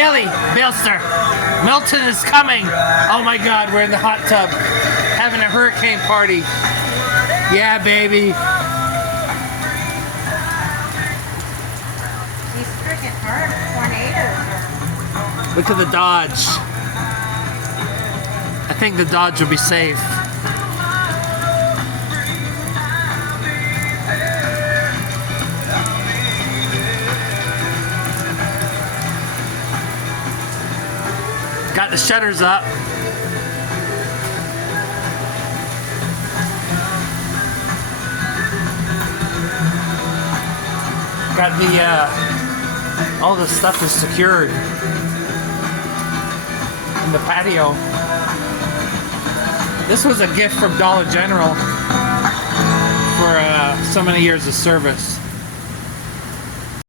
Bailey, Bilster, Milton is coming. Oh my God, we're in the hot tub having a hurricane party. Yeah, baby. These freaking tornadoes. Look at the Dodge. I think the Dodge will be safe. Got the shutters up. Got the all the stuff is secured in the patio. This was a gift from Dollar General for so many years of service.